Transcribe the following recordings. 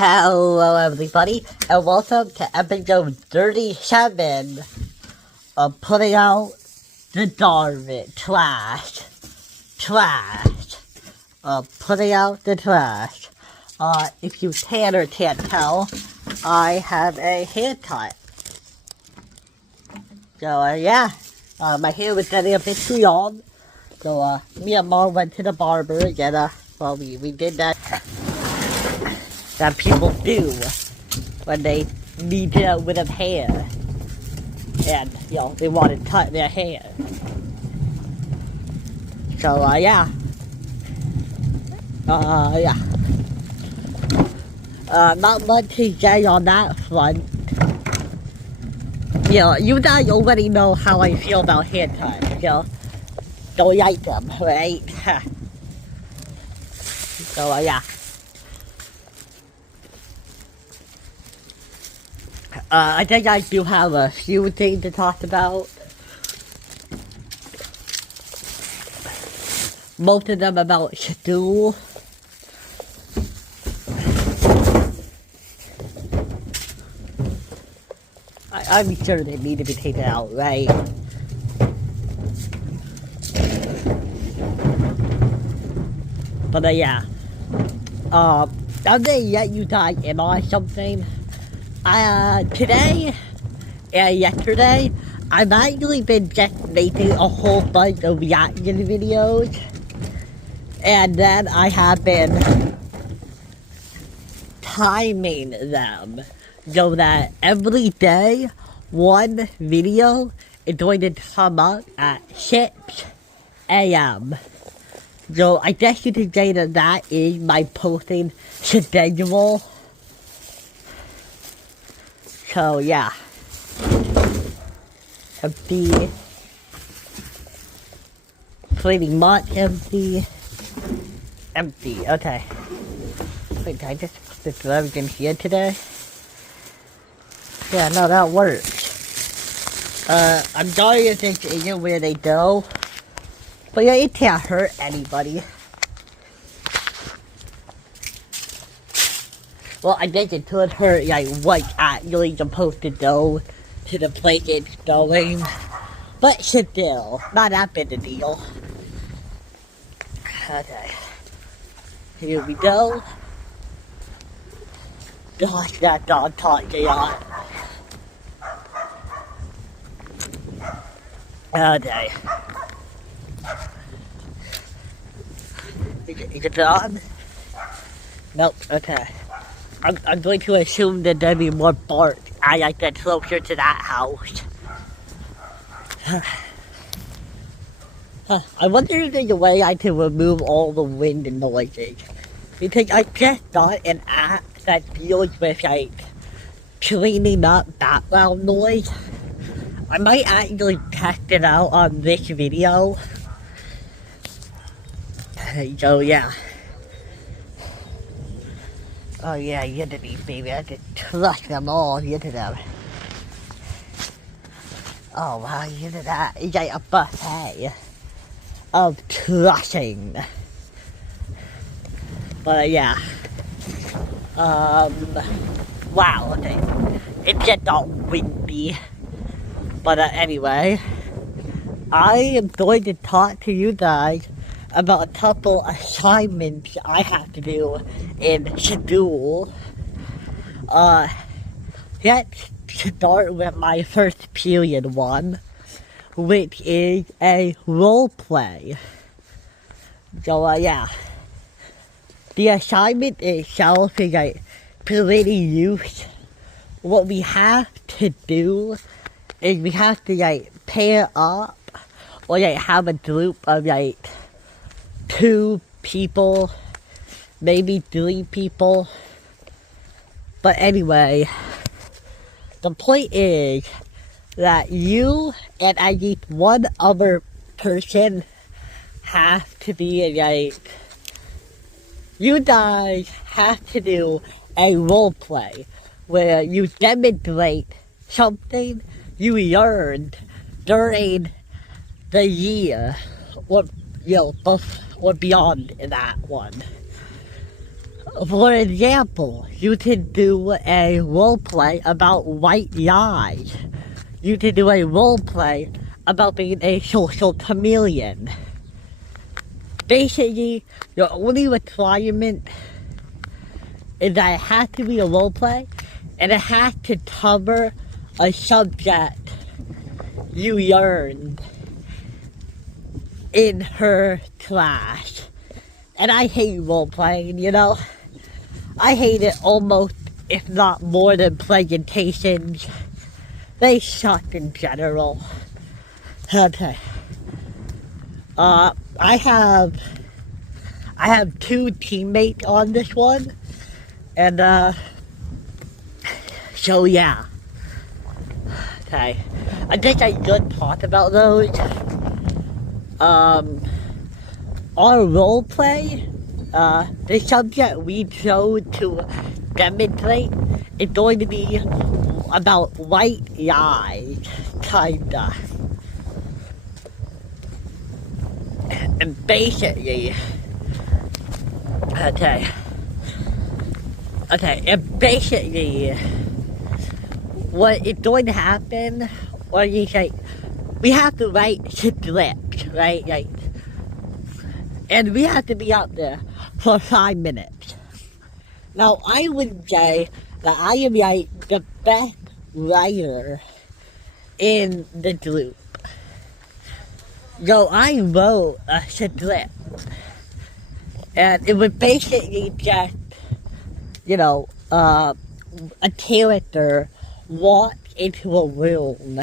Hello everybody, and welcome to episode 37 of Putting Out the Garbage, Trash, Putting Out the Trash. If you can or can't tell, I have a haircut. So, my hair was getting a bit too long, so, me and Mom went to the barber, and, we did that people do when they need to get rid of hair and they want to cut their hair. So not much to say on that front. You guys already know how I feel about haircuts. Don't like them, right? So I think I do have a few things to talk about. Most of them about school. I'm sure they need to be taken out, right? But I'm gonna let you guys in on something. Today and yesterday, I've actually been just making a whole bunch of reaction videos. And then I have been timing them so that every day, one video is going to come up at 6 a.m. So I guess you could say that is my posting schedule. So empty, pretty much empty, okay. Wait, did I just put everything here today? Yeah, no, that works. I'm sorry if this isn't where they go, but it can't hurt anybody. Well, I guess it could hurt, what's actually supposed to go to the place it's going. But still, not that big a deal. Okay. Here we go. Gosh, that dog talking on. Okay. Is it on? Nope, okay. I'm going to assume that there'll be more bark as I get closer to that house. I wonder if there's a way I can remove all the wind noises. Because I just got an app that deals with cleaning up background noise. I might actually test it out on this video. So oh yeah, Unity, baby. I just trust them all into them. Oh wow, you did that. It's like a buffet of trusting. But wow, okay. It's just all windy. But anyway, I am going to talk to you guys about a couple assignments I have to do in school. Let's start with my first period one, which is a role play. So the assignment itself is pretty loose. What we have to do is we have to pair up or have a group of 2 people, maybe 3 people. But anyway, the point is that you and at least one other person have to be you guys have to do a role play where you demonstrate something you learned during the year or or beyond that one. For example, you could do a roleplay about white lies. You could do a roleplay about being a social chameleon. Basically, your only requirement is that it has to be a roleplay, and it has to cover a subject you learned in her class. And I hate role-playing, you know? I hate it almost, if not more than presentations. They suck in general. Okay. I have two teammates on this one. And, so yeah. Okay. I think I could talk about those. Our role play, the subject we chose to demonstrate is going to be about white lies, kinda. And basically, and basically, what is going to happen, or you say, we have to write scripts, right? Like, and we have to be out there for 5 minutes. Now, I would say that I am like the best writer in the group. So I wrote a script, and it was basically just, you know, a character walk into a room,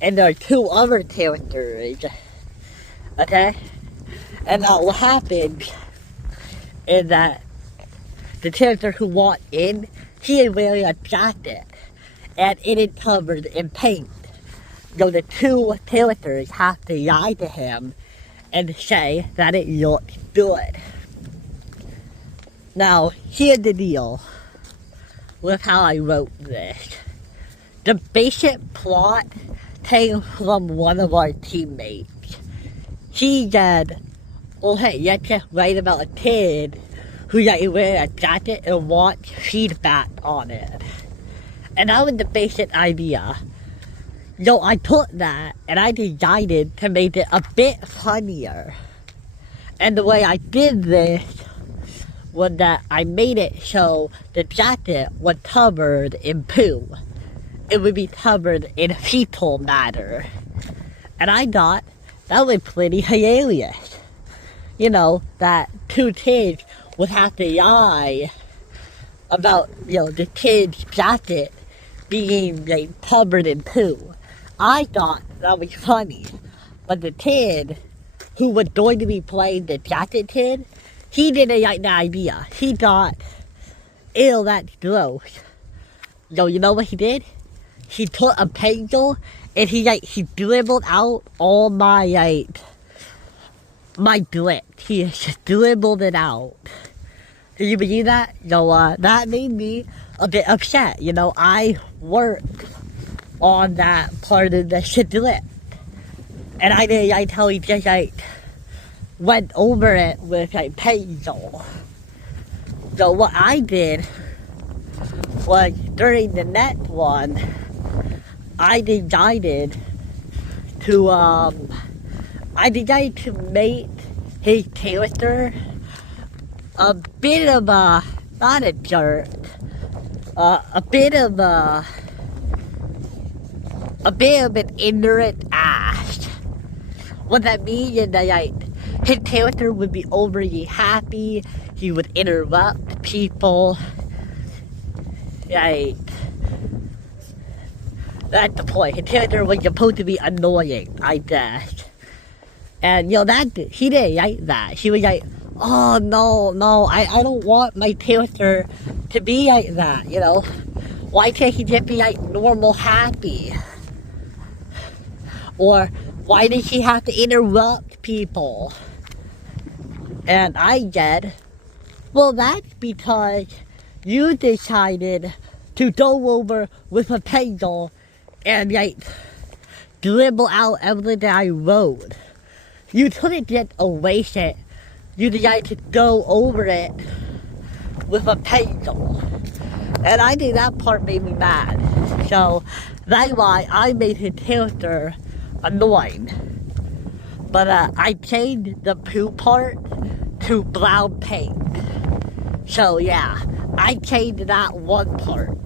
and there are two other characters, okay? And what happened is that the character who walked in, he is wearing a jacket, and it is covered in paint. So the two characters have to lie to him and say that it looks good. Now, here's the deal with how I wrote this. The basic plot came from one of our teammates. He said, well, hey, let's just write about a kid who's like wearing a jacket and wants feedback on it. And that was the basic idea. So I took that and I decided to make it a bit funnier. And the way I did this was that I made it so the jacket was covered in poo. It would be covered in fecal matter. And I thought that was pretty hilarious. You know, that two kids would have to lie about, you know, the kid's jacket being like covered in poo. I thought that was funny. But the kid who was going to be playing the jacket kid, he didn't like the idea. He thought, ew, that's gross. So you know what he did? He took a pencil and he dribbled out all my drip. He dribbled it out. Can you believe that? So that made me a bit upset. You know, I worked on that part of the drip. And I didn't like how he just went over it with pencil. So what I did was during the next one, I decided to make his character a bit of a, not a jerk, a bit of an ignorant ass. What that means is that his character would be overly happy, he would interrupt people, that's the point. His character was supposed to be annoying, I guess. And, you know, he didn't like that. He was like, oh, no, I don't want my character to be like that, you know. Why can't he just be, normal happy? Or, why did he have to interrupt people? And I said, well, that's because you decided to go over with a pencil and dribble out everything I wrote. You couldn't just erase it. You decided to go over it with a pencil. And I think that part made me mad. So that's why I made his character annoying. But I changed the poo part to brown paint. So yeah, I changed that one part.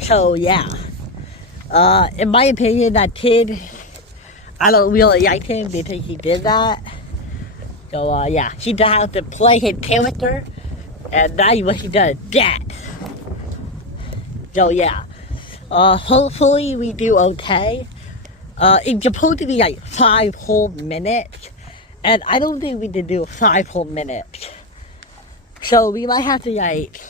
So yeah. In my opinion, that kid, I don't really like him because he did that. So yeah, he just has to play his character, and that's what he does. That. So yeah, hopefully we do okay. It's supposed to be like 5 whole minutes, and I don't think we can do 5 whole minutes. So we might have to like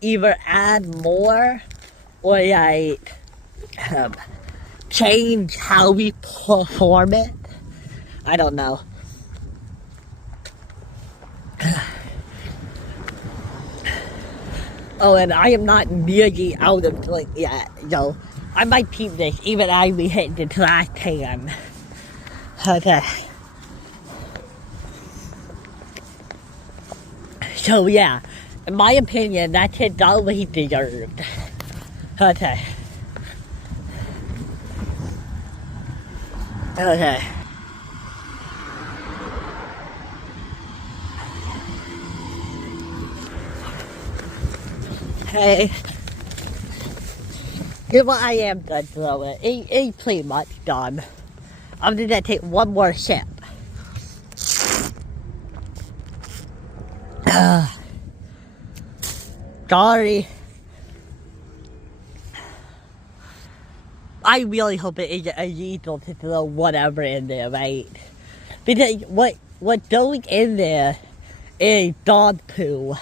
either add more or like change how we perform it. I don't know. Oh, and I am not nearly out of drink yet, so I might keep this even as we hit the trash can. Okay. So yeah, in my opinion, that kid got what he deserved. Okay. Okay. Hey. Here's what I am done throwing. It's pretty much done. I'm gonna take one more sip. Sorry. I really hope it isn't illegal to throw whatever in there, right? Because what going in there is dog poo.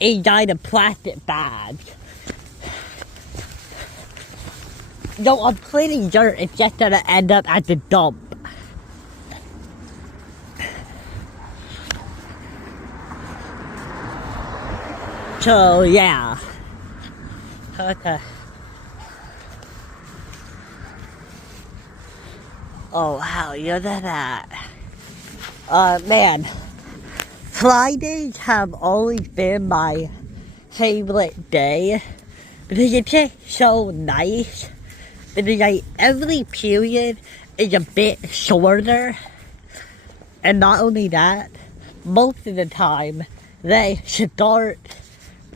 It's not a plastic bag. No, I'm pretty sure it's just gonna end up at the dump. So yeah. Okay. Oh wow, you're that. Man. Fridays have always been my favorite day because it's just so nice. Because like every period is a bit shorter, and not only that, most of the time they start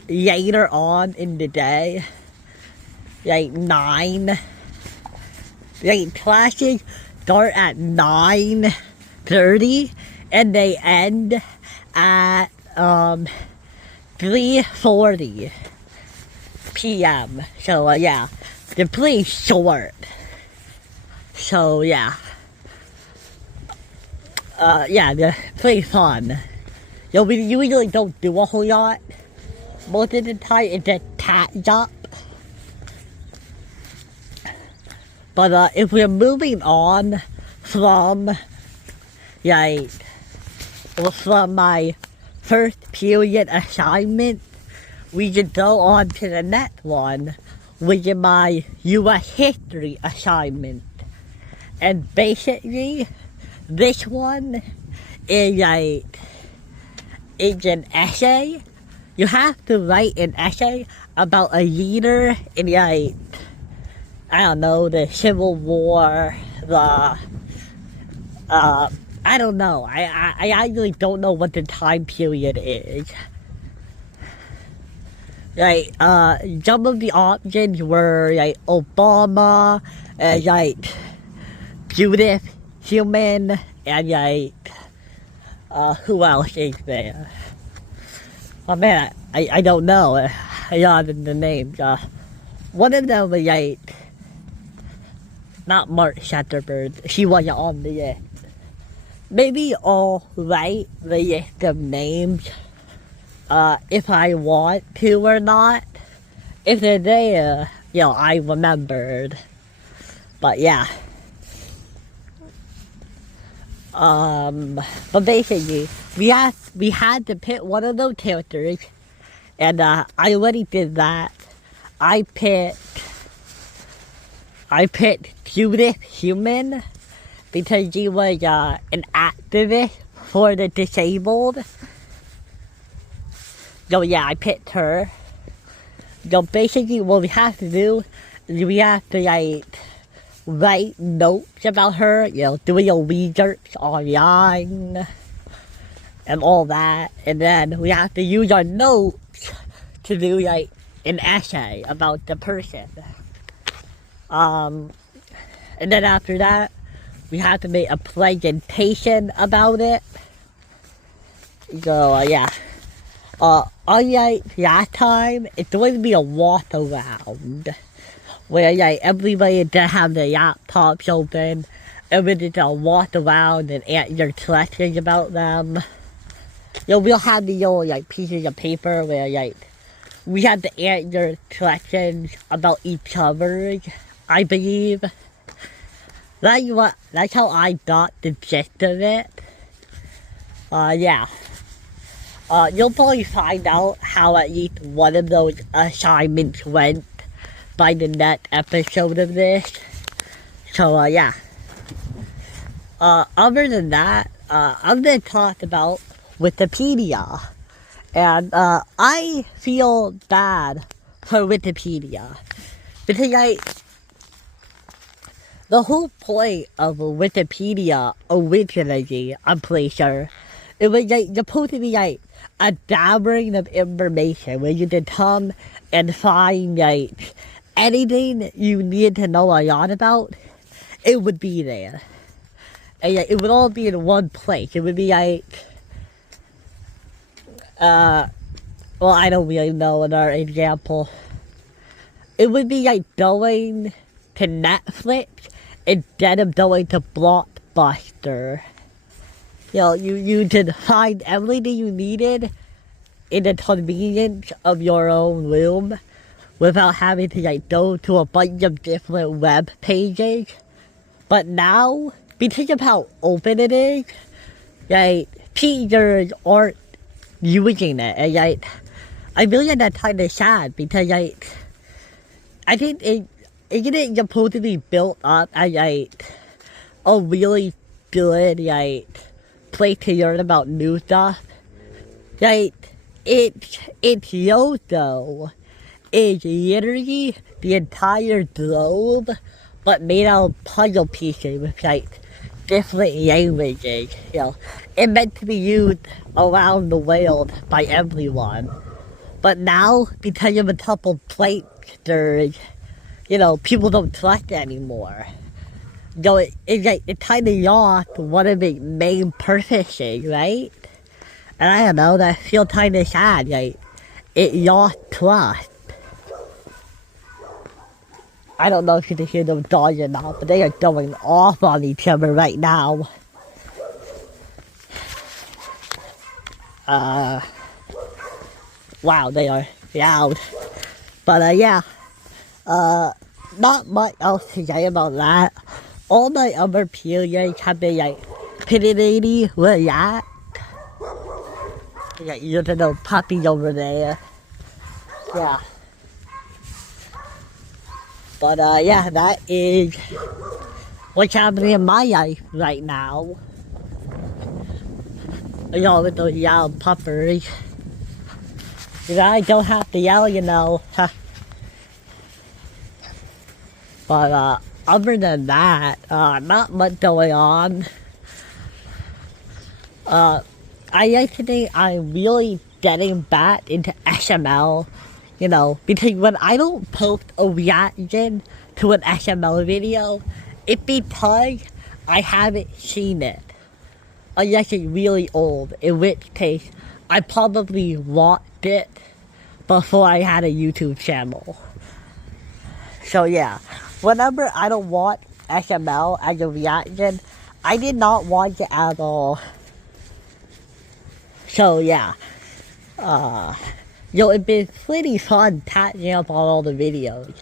later on in the day, like 9. Like classes start at 9:30 and they end at 3:40 p.m. So yeah, they're pretty short. So yeah, they're pretty fun. You know, we usually don't do a whole lot. Most of the time it's a catch up. But if we're moving on from from my first period assignment, we can go on to the next one, which is my U.S. history assignment. And basically, this one is it's an essay. You have to write an essay about a leader in I don't know, the Civil War, I don't know. I actually don't know what the time period is. Some of the options were Obama, Judith Human, and who else is there? Oh man, I don't know. I don't know the names. One of them was not Mark Zuckerberg. She wasn't on the list. Maybe I'll write the list of names if I want to or not. If they're there, I remembered. But yeah. But basically, we had to pick one of those characters, and I already did that. I picked Judith Human because she was an activist for the disabled. So yeah, I picked her. So basically what we have to do is we have to like write notes about her, you know, doing your research online and all that. And then we have to use our notes to do like an essay about the person. And then after that, we have to make a presentation about it. So yeah. Unlike last time, it's going to be a walk around where like everybody just have their laptops open and we're just walk around and answer questions about them. You know, we'll have the old like pieces of paper where like we have to answer questions about each other, I believe. That's how I got the gist of it. Yeah. You'll probably find out how at least one of those assignments went by the next episode of this. So, yeah. Other than that, I'm going to talk about Wikipedia. And, I feel bad for Wikipedia. Because, the whole point of Wikipedia originally, I'm pretty sure, it was supposed to be a gathering of information where you could come and find anything you need to know a lot about. It would be there, and it would all be in one place. It would be well, I don't really know another example. It would be going to Netflix instead of going to Blockbuster. You know, you could find everything you needed in the convenience of your own room without having to go to a bunch of different web pages. But now, because of how open it is, teachers aren't using it. And I really get kind of sad because I think it's supposed to be built up as a really good place to learn about new stuff. Its logo is literally the entire globe, but made out of puzzle pieces with different languages. You know, it's meant to be used around the world by everyone. But now, because of a couple places, people don't trust it anymore. So it kind of lost one of its main purposes, right? And I don't know, that feels kind of sad. It lost trust. I don't know if you can hear them dogs or not, but they are going off on each other right now. Wow, they are loud. But yeah, not much else to say about that. All my other periods have been pretty relaxed. You little puppy over there. Yeah. But yeah, that is what's happening in my life right now. With those loud puppers. I don't have to yell, But other than that, not much going on. Yesterday I'm really getting back into SML, because when I don't post a reaction to an SML video, it's because I haven't seen it. Unless it's really old, in which case I probably watched it before I had a YouTube channel. So yeah, whenever I don't watch SML as a reaction, I did not watch it at all. So yeah, it's been pretty fun catching up on all the videos.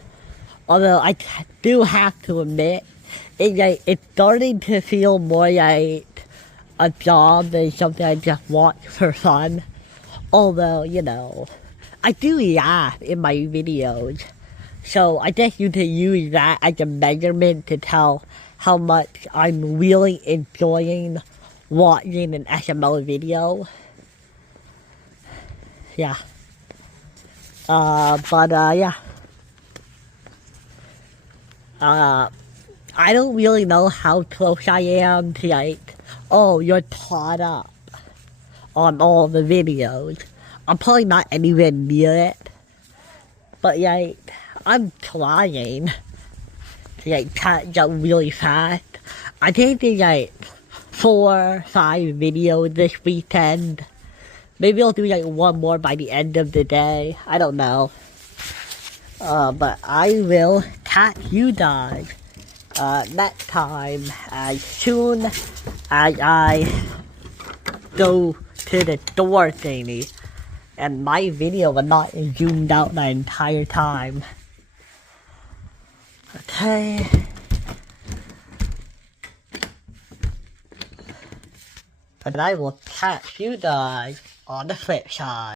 Although I do have to admit, it's starting to feel more like a job than something I just watch for fun. Although, I do laugh in my videos. So I guess you can use that as a measurement to tell how much I'm really enjoying watching an SML video. Yeah. Yeah. I don't really know how close I am to like, oh, you're caught up on all the videos. I'm probably not anywhere near it. But like, I'm trying to like catch up really fast. I think there's like 4 or 5 videos this weekend. Maybe I'll do like one more by the end of the day. I don't know. But I will catch you guys next time as soon as I go to the door thingy. And my video will not zoomed out the entire time. Okay. And I will catch you guys on the flip side.